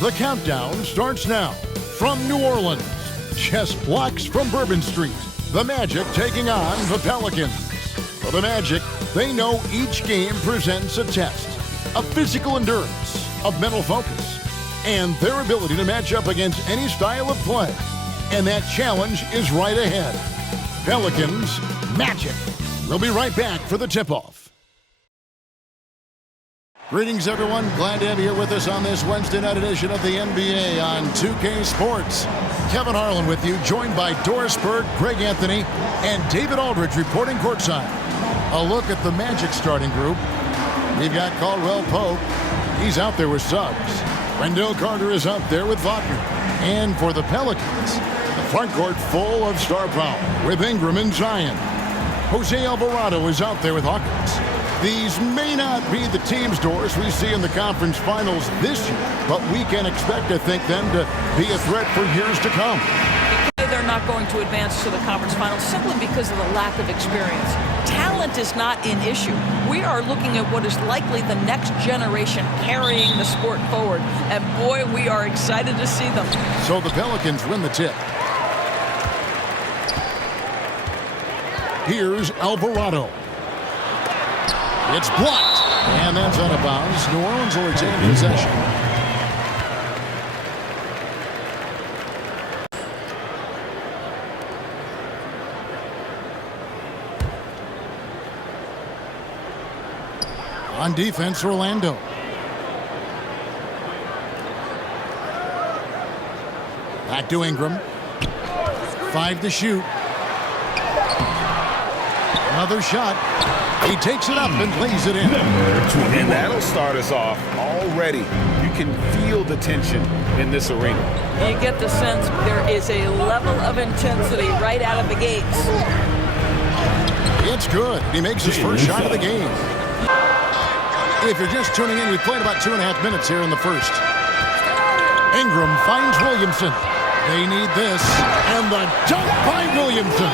The countdown starts now. From New Orleans, just blocks from Bourbon Street, the Magic taking on the Pelicans. For the Magic, they know each game presents a test of physical endurance, of mental focus, and their ability to match up against any style of play. And that challenge is right ahead. Pelicans, Magic. We'll be right back for the tip-off. Greetings, everyone. Glad to have you here with us on this Wednesday night edition of the NBA on 2K Sports. Kevin Harlan with you, joined by Doris Berg, Greg Anthony, and David Aldridge reporting courtside. A look at the Magic starting group. You've got Caldwell Pope. He's out there with Suggs. Wendell Carter is out there with Wagner. And for the Pelicans, the front court full of star power with Ingram and Zion. Jose Alvarado is out there with Hawkins. These may not be the teams, Doris, we see in the conference finals this year, but we can expect, I think, them to be a threat for years to come. They're not going to advance to the conference finals simply because of the lack of experience. Talent is not an issue. We are looking at what is likely the next generation carrying the sport forward, and boy, we are excited to see them. So the Pelicans win the tip. Here's Alvarado. It's blocked, and that's out of bounds. New Orleans will retain possession. On defense, Orlando. Back to Ingram. 5 to shoot. Another shot. He takes it up and lays it in. And that'll start us off already. You can feel the tension in this arena. You get the sense there is a level of intensity right out of the gates. It's good. He makes his first shot of the game. If you're just tuning in, we've played about 2.5 minutes here in the first. Ingram finds Williamson. They need this. And the dunk by Williamson.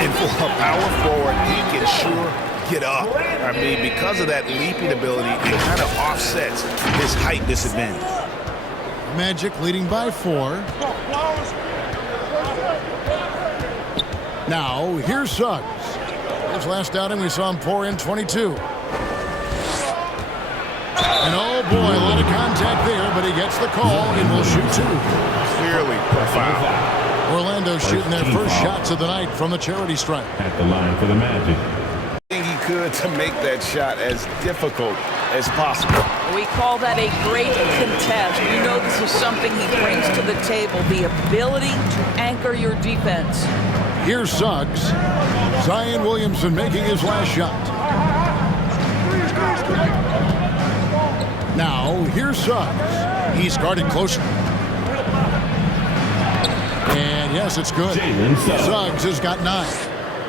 And for a power forward, he can sure get up. I mean, because of that leaping ability, it kind of offsets his height disadvantage. Magic leading by 4. Now, here's Suggs. His last outing, we saw him pour in 22. And oh boy, a lot of contact there, but he gets the call and will shoot 2. Clearly a foul. Orlando shooting their first shots of the night from the charity stripe. At the line for the Magic. He could to make that shot as difficult as possible. We call that a great contest. We know this is something he brings to the table, the ability to anchor your defense. Here's Suggs. Zion Williamson making his last shot. Now, here's Suggs. He's guarded closer. And yes, it's good. Suggs has got 9.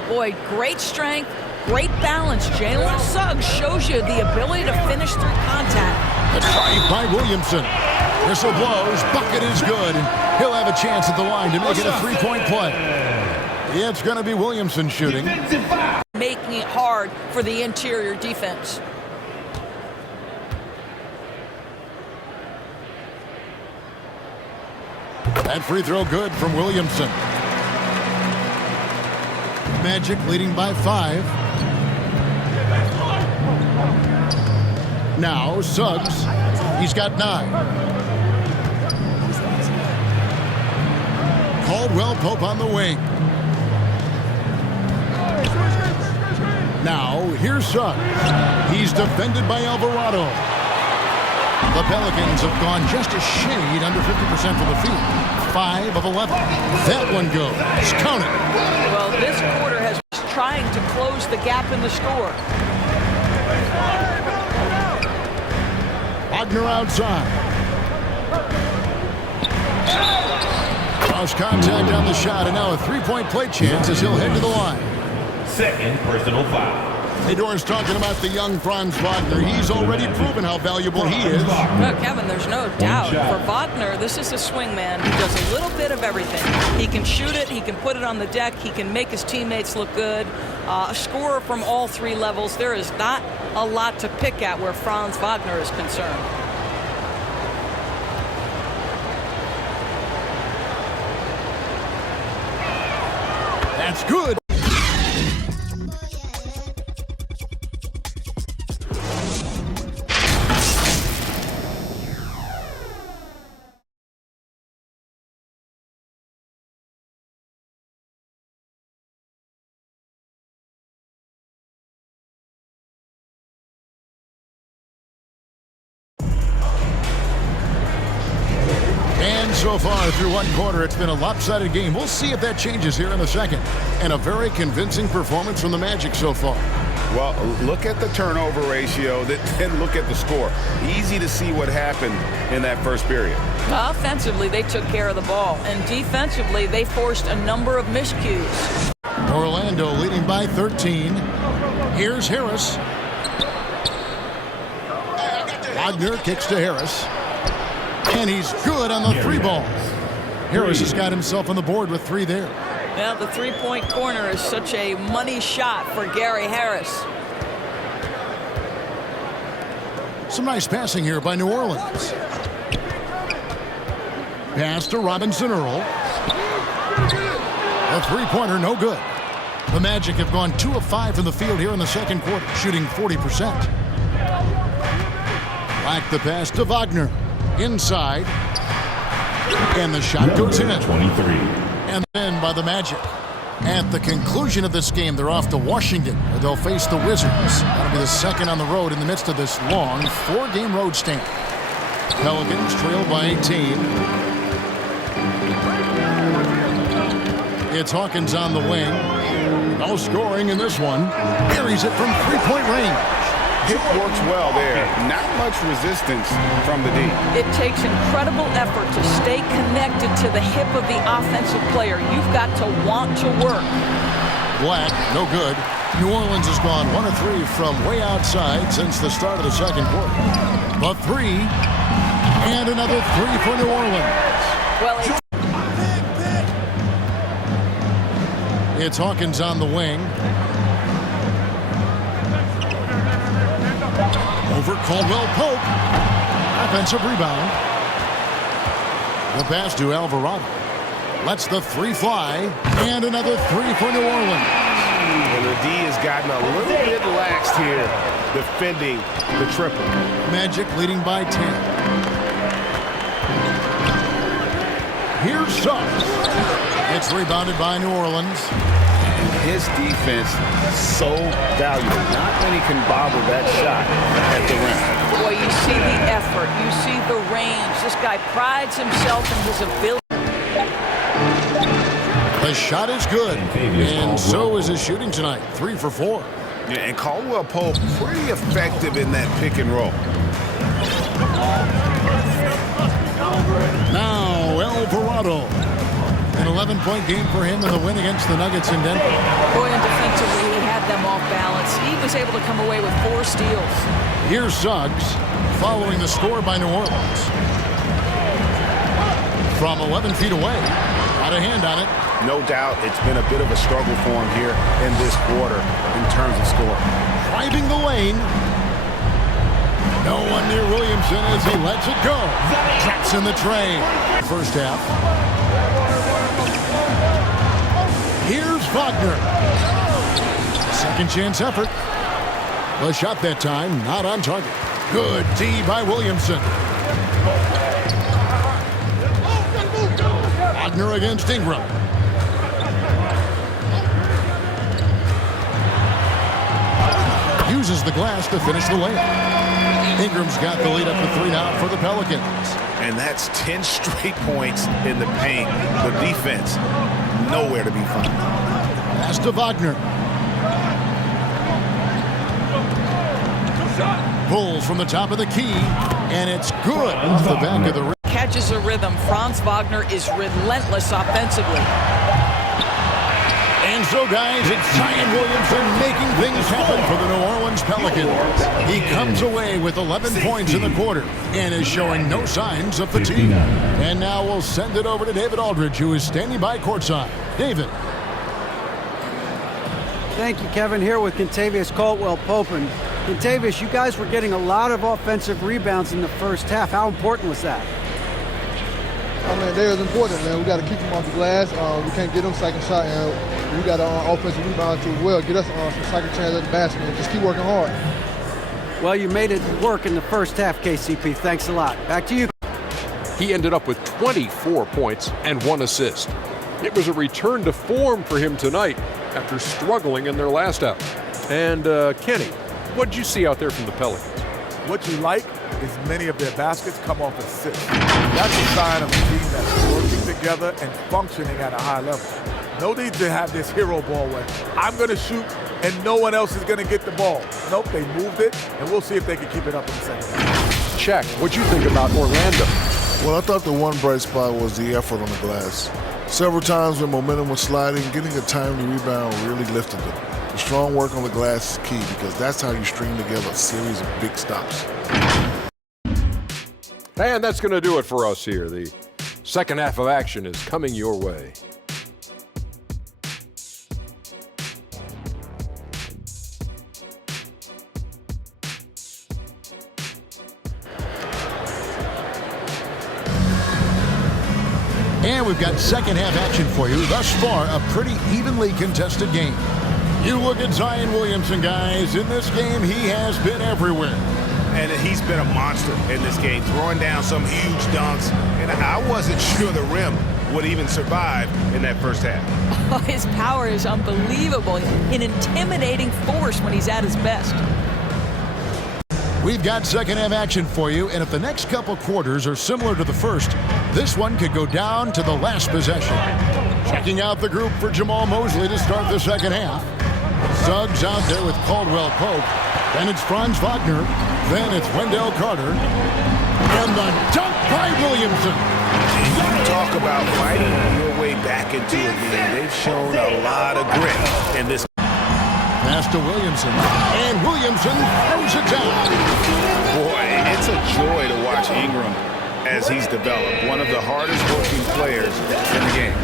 Boy, great strength, great balance. Jalen Suggs shows you the ability to finish through contact. The drive by Williamson. Whistle blows. Bucket is good. And he'll have a chance at the line to make it a 3-point play. Yeah, it's going to be Williamson shooting. Making it hard for the interior defense. That free throw good from Williamson. Magic leading by 5. Now Suggs. He's got 9. Caldwell Pope on the wing. Now here's Suggs. He's defended by Alvarado. The Pelicans have gone just a shade under 50% from the field. 5 of 11. That one goes. Count it. Well, this quarter has been trying to close the gap in the score. Wagner outside. Cross contact on the shot, and now a 3-point play chance as he'll head to the line. Second personal foul. Hey, Doris, talking about the young Franz Wagner. He's already proven how valuable he is. No, Kevin, there's no doubt. For Wagner, this is a swing man. He does a little bit of everything. He can shoot it. He can put it on the deck. He can make his teammates look good. A scorer from all 3 levels. There is not a lot to pick at where Franz Wagner is concerned. That's good. And so far through one quarter, it's been a lopsided game. We'll see if that changes here in the second. And a very convincing performance from the Magic so far. Well, look at the turnover ratio, then look at the score. Easy to see what happened in that first period. Offensively, they took care of the ball. And defensively, they forced a number of miscues. Orlando leading by 13. Here's Harris. Wagner kicks to Harris. And he's good on the three ball. Harris has got himself on the board with 3 there. Well, the three-point corner is such a money shot for Gary Harris. Some nice passing here by New Orleans. Pass to Robinson Earl. A three-pointer, no good. The Magic have gone 2 of 5 from the field here in the second quarter, shooting 40%. Back the pass to Wagner. Inside. And the shot goes in. 23. And then by the Magic. At the conclusion of this game, they're off to Washington, where they'll face the Wizards. That'll be the second on the road in the midst of this long 4-game road stand. Pelicans trail by 18. It's Hawkins on the wing. No scoring in this one. Carries it from 3-point range. Hip works well there. Not much resistance from the D. It takes incredible effort to stay connected to the hip of the offensive player. You've got to want to work. Black, no good. New Orleans has gone 1 of 3 from way outside since the start of the second quarter. The 3, and another 3 for New Orleans. Well, it's Hawkins on the wing. Over Caldwell Pope. Offensive rebound. The pass to Alvarado. Lets the 3 fly. And another 3 for New Orleans. And the D has gotten a little bit laxed here, defending the triple. Magic leading by 10. Here's Suggs. It's rebounded by New Orleans. His defense so valuable. Not many can bobble that shot at the rim. boy, you see the effort. You see the range. This guy prides himself in his ability. The shot is good, and so is his shooting tonight. 3 for 4. Yeah, and Caldwell Pope pretty effective in that pick and roll. Now Alvarado. An 11-point game for him in the win against the Nuggets in Denver. Boy, and defensively, he had them off balance. He was able to come away with 4 steals. Here's Suggs, following the score by New Orleans. From 11 feet away, got a hand on it. No doubt it's been a bit of a struggle for him here in this quarter in terms of scoring. Driving the lane. No one near Williamson as he lets it go. Traps in the train. First half. Here's Wagner. Second chance effort. The shot that time, not on target. Good D by Williamson. Wagner against Ingram. Uses the glass to finish the layup. Ingram's got the lead up to 3 now for the Pelicans. And that's 10 straight points in the paint. The defense, nowhere to be found. Pass to Wagner. Pulls from the top of the key, and it's good off the back of the rim. Catches a rhythm. Franz Wagner is relentless offensively. And so, guys, it's Zion Williamson making things happen for the New Orleans Pelicans. He comes away with 11 points in the quarter and is showing no signs of fatigue. And now we'll send it over to David Aldridge, who is standing by courtside. David. Thank you, Kevin. Here with Kentavious Caldwell-Pope. And Kentavious, you guys were getting a lot of offensive rebounds in the first half. How important was that? I mean, they was important, man. We got to keep them off the glass. We can't get them second shot. And We got an offensive rebound too well. Get us some cycle chance at the basket and just keep working hard. Well, you made it work in the first half, KCP. Thanks a lot. Back to you. He ended up with 24 points and 1 assist. It was a return to form for him tonight after struggling in their last out. And Kenny, what did you see out there from the Pelicans? What you like is many of their baskets come off assists. That's a sign of a team that's working together and functioning at a high level. No need to have this hero ball where I'm going to shoot and no one else is going to get the ball. Nope, they moved it, and we'll see if they can keep it up in the second half. Check. What'd you think about Orlando? Well, I thought the one bright spot was the effort on the glass. Several times when momentum was sliding, getting a timely rebound really lifted them. The strong work on the glass is key because that's how you string together a series of big stops. And that's going to do it for us here. The second half of action is coming your way. And we've got second half action for you. Thus far, a pretty evenly contested game. You look at Zion Williamson, guys. In this game, he has been everywhere. And he's been a monster in this game, throwing down some huge dunks. And I wasn't sure the rim would even survive in that first half. Oh, his power is unbelievable. An intimidating force when he's at his best. We've got second half action for you, and if the next couple quarters are similar to the first, this one could go down to the last possession. Checking out the group for Jamal Mosley to start the second half. Suggs out there with Caldwell Pope. Then it's Franz Wagner. Then it's Wendell Carter. And the dunk by Williamson. Talk about fighting your way back into a game. They've shown a lot of grit in this. Pass to Williamson. And Williamson throws it down. Boy, it's a joy to watch Ingram as he's developed. One of the hardest working players in the game.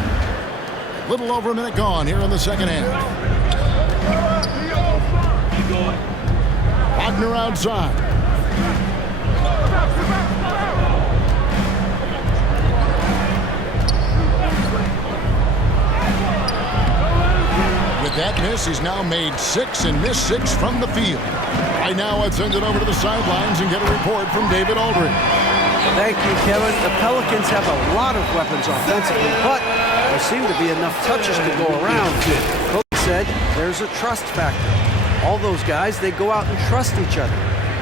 Little over a minute gone here in the second half. Wagner outside. With that miss, he's now made 6 and missed 6 from the field. Right now, let's send it over to the sidelines and get a report from David Aldridge. Thank you, Kevin. The Pelicans have a lot of weapons offensively, but there seem to be enough touches to go around. Coach said there's a trust factor. All those guys, they go out and trust each other.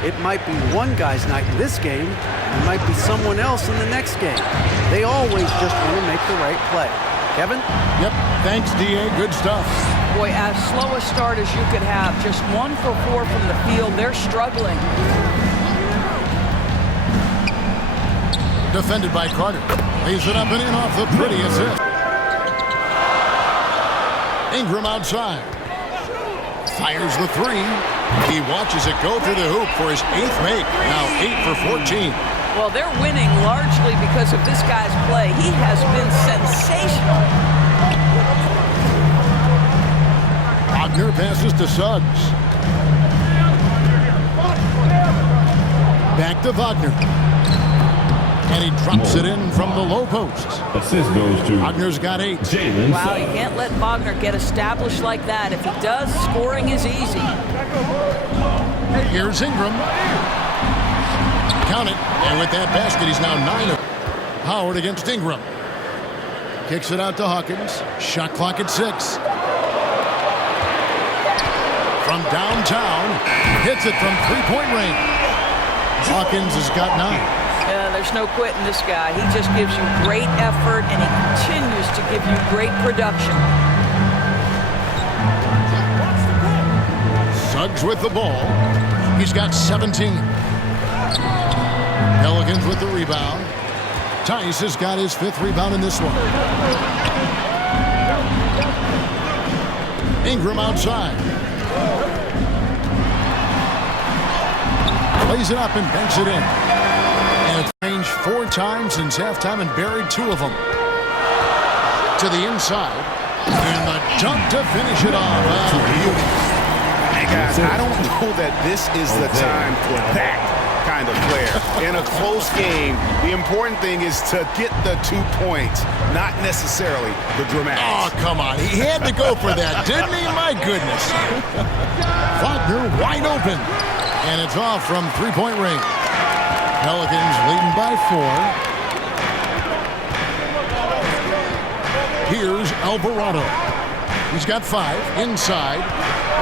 It might be one guy's night in this game. It might be someone else in the next game. They always just want to make the right play. Kevin? Yep. Thanks, D.A. Good stuff. Boy, as slow a start as you could have. Just 1 for 4 from the field. They're struggling. Defended by Carter. Lays it up and in off the prettiest hit. Ingram outside. Fires the 3. He watches it go through the hoop for his 8th make. Now 8 for 14. Well, they're winning largely because of this guy's play. He has been sensational. Wagner passes to Suggs. Back to Wagner. And he drops it in from the low post. Assist goes to Wagner's got 8. Jalen. Wow, you can't let Wagner get established like that. If he does, scoring is easy. Here's Ingram. Count it. And with that basket, he's now 9. Howard against Ingram. Kicks it out to Hawkins. Shot clock at 6. From downtown. Hits it from three-point range. Hawkins has got 9. There's no quitting this guy. He just gives you great effort, and he continues to give you great production. Suggs with the ball. He's got 17. Pelicans with the rebound. Tice has got his 5th rebound in this one. Ingram outside. Plays it up and banks it in. And it's changed 4 times since halftime and buried 2 of them. To the inside. And the dunk to finish it off. Hey, guys, I don't know that this is the time for that. kind of flair. In a close game, the important thing is to get the 2 points, not necessarily the dramatics. Oh, come on. He had to go for that, didn't he? My goodness. Wagner wide open. And it's off from three-point range. Pelicans leading by 4. Here's Alvarado. He's got 5 inside.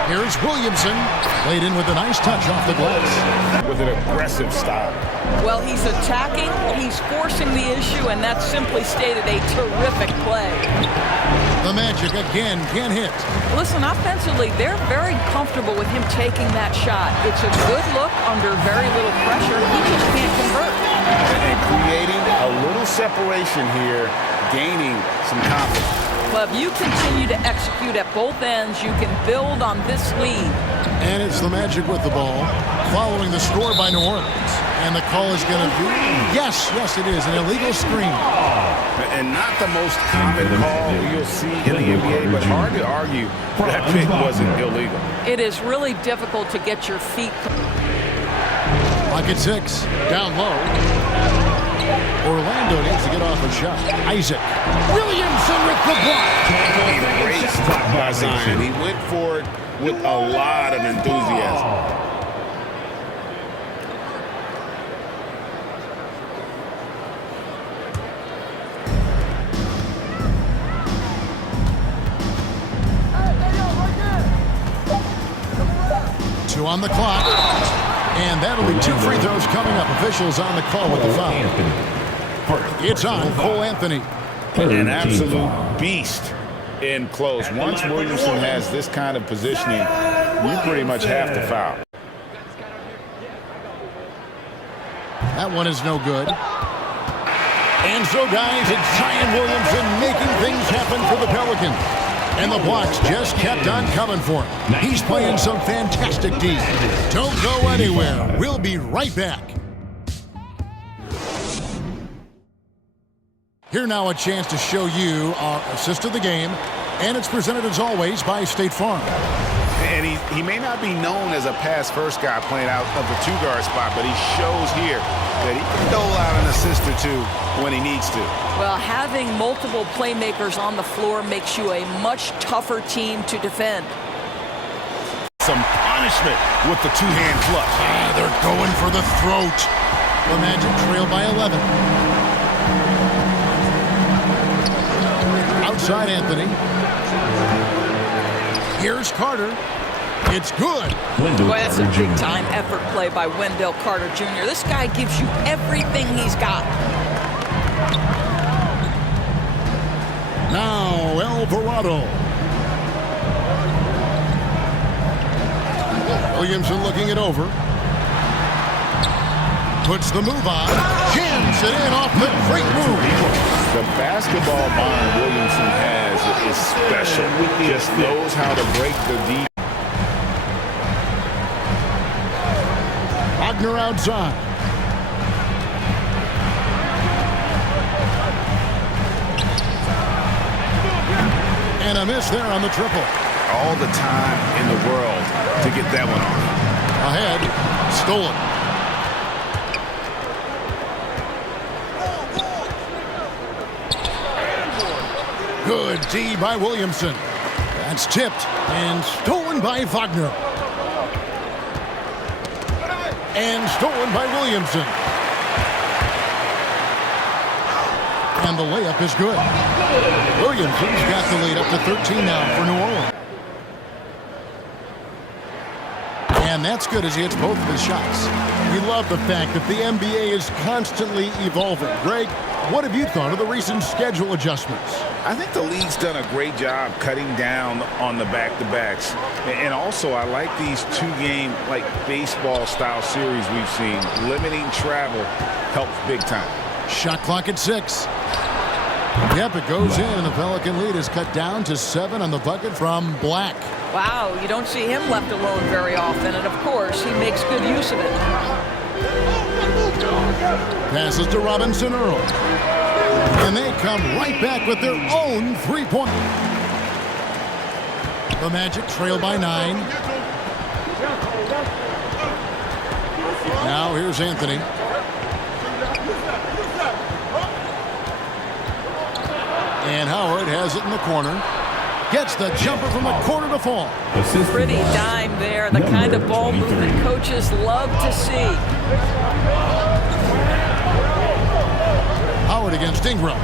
Here's Williamson. Laid in with a nice touch off the glass. With an aggressive style. Well, he's attacking, he's forcing the issue, and that's simply stated a terrific play. The Magic again can't hit. Listen, offensively, they're very comfortable with him taking that shot. It's a good look under very little pressure. He just can't convert. And creating a little separation here, gaining some confidence. But if you continue to execute at both ends, you can build on this lead. And it's the Magic with the ball, following the score by New Orleans. And the call is going to be, yes, it is, an illegal screen. And not the most common call you'll see in the NBA, but hard to argue that pick wasn't illegal. It is really difficult to get your feet. Clock at 6, down low. Orlando needs to get off a shot. Isaac. Williamson with the block. Great spot by Zion. He went for it with a lot of enthusiasm. Two on the clock. And that'll be 2 free throws coming up. Officials on the call with the foul. It's on Cole Anthony. An absolute beast in close. Once Williamson has this kind of positioning, you pretty much have to foul. That one is no good. And so, guys, it's Zion Williamson making things happen for the Pelicans. And the blocks just kept on coming for him. He's playing some fantastic D. Don't go anywhere. We'll be right back. Here now a chance to show you our assist of the game. And it's presented as always by State Farm. And he may not be known as a pass-first guy playing out of the 2-guard spot, but he shows here that he can dole out an assist or 2 when he needs to. Well, having multiple playmakers on the floor makes you a much tougher team to defend. Some punishment with the 2-hand flush. They're going for the throat. The Magic trail by 11. Outside Anthony. Here's Carter. It's good. Boy, that's a big-time effort play by Wendell Carter Jr. This guy gives you everything he's got. Now Alvarado. Williamson looking it over. Puts the move on. Jams it in off the great move. The basketball mind Williamson has is special. Just knows how to break the deep. Wagner outside. And a miss there on the triple. All the time in the world to get that one off. Ahead. Stolen. Good D by Williamson. That's tipped and stolen by Wagner. And stolen by Williamson. And the layup is good. Williamson's got the lead up to 13 now for New Orleans. And that's good as he hits both of his shots. We love the fact that the NBA is constantly evolving. Greg, what have you thought of the recent schedule adjustments? I think the league's done a great job cutting down on the back-to-backs. And also, I like these 2-game, like baseball-style series we've seen. Limiting travel helps big time. Shot clock at 6. Yep, it goes in, and the Pelican lead is cut down to 7 on the bucket from Black. Wow, you don't see him left alone very often, and of course, he makes good use of it. Passes to Robinson Earl. And they come right back with their own 3-point. The Magic trail by 9. Now here's Anthony. And Howard has it in the corner. Gets the jumper from the corner to fall. Pretty dime there. The kind of ball movement coaches love to see. Howard against Ingram.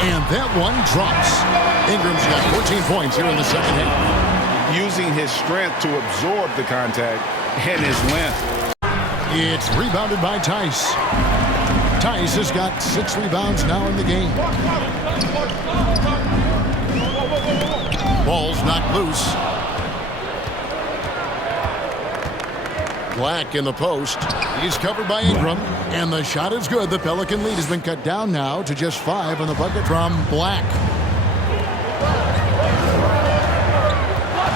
And that one drops. Ingram's got 14 points here in the second half. Using his strength to absorb the contact and his length. It's rebounded by Tice. Tice has got 6 rebounds now in the game. Ball's knocked loose. Black in the post. He's covered by Ingram. And the shot is good. The Pelican lead has been cut down now to just 5 on the bucket from Black.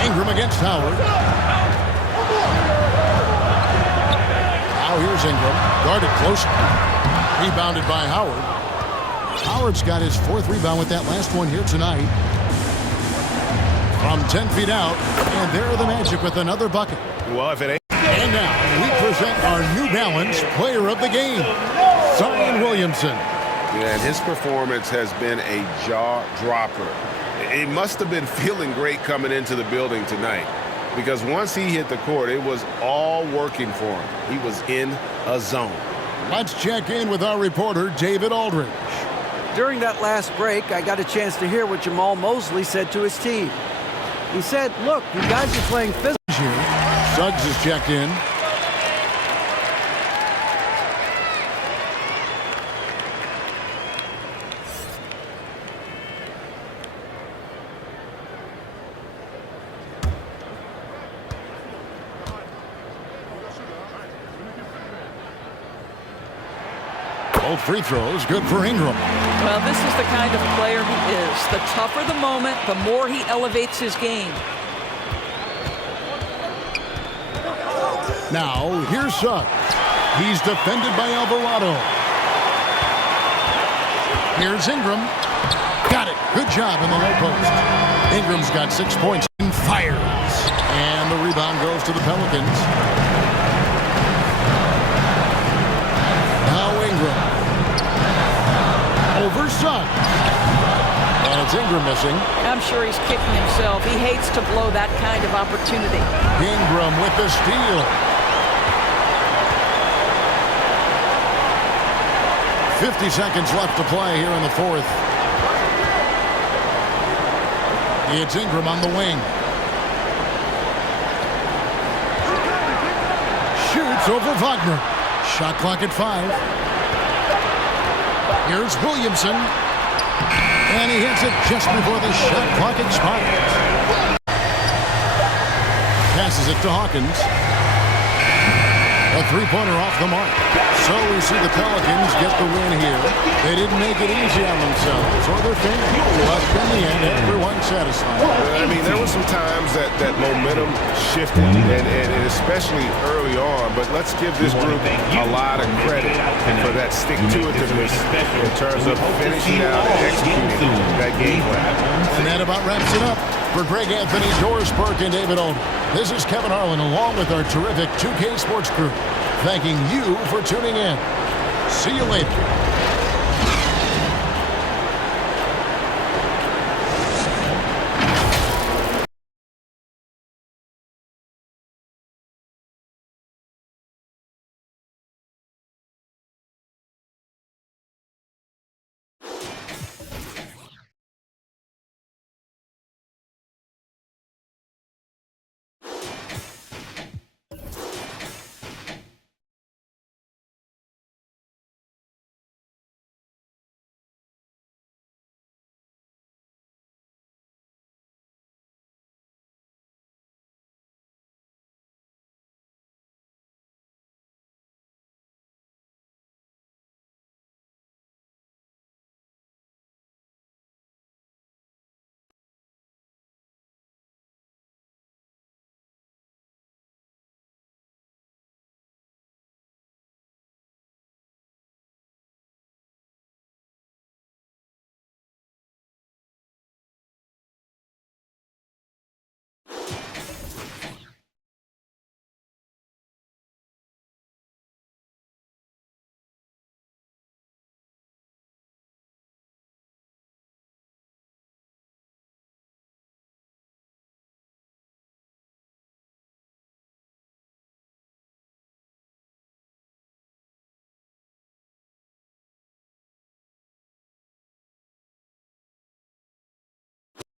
Ingram against Howard. Now here's Ingram. Guarded close. Rebounded by Howard. Howard's got his 4th rebound with that last one here tonight. From 10 feet out. And there are the Magic with another bucket. Well, if it ain't. And now we present our New Balance Player of the Game, Zion Williamson. And his performance has been a jaw-dropper. He must have been feeling great coming into the building tonight, because once he hit the court, it was all working for him. He was in a zone. Let's check in with our reporter, David Aldridge. During that last break, I got a chance to hear what Jamal Mosley said to his team. He said, look, you guys are playing physical. Suggs is checked in. Both free throws good for Ingram. Well, this is the kind of player he is. The tougher the moment, the more he elevates his game. Now, here's Suggs. He's defended by Alvarado. Here's Ingram. Got it. Good job in the low post. Ingram's got 6 points and fires. And the rebound goes to the Pelicans. Now Ingram. Over Suggs. And it's Ingram missing. I'm sure he's kicking himself. He hates to blow that kind of opportunity. Ingram with the steal. 50 seconds left to play here in the 4th. It's Ingram on the wing. Shoots over Wagner. Shot clock at 5. Here's Williamson. And he hits it just before the shot clock expires. Passes it to Hawkins. A 3-pointer off the mark. So we see the Pelicans get the win here. They didn't make it easy on themselves or their fans, but in the end, everyone's satisfied. I mean, there were some times that momentum shifted, and especially early on, but let's give this group a lot of credit for that stick-to-itiveness in terms of finishing out and executing that game plan. And that about wraps it up. For Greg Anthony, Doris Burke, and David Aldridge, this is Kevin Harlan along with our terrific 2K Sports crew, thanking you for tuning in. See you later.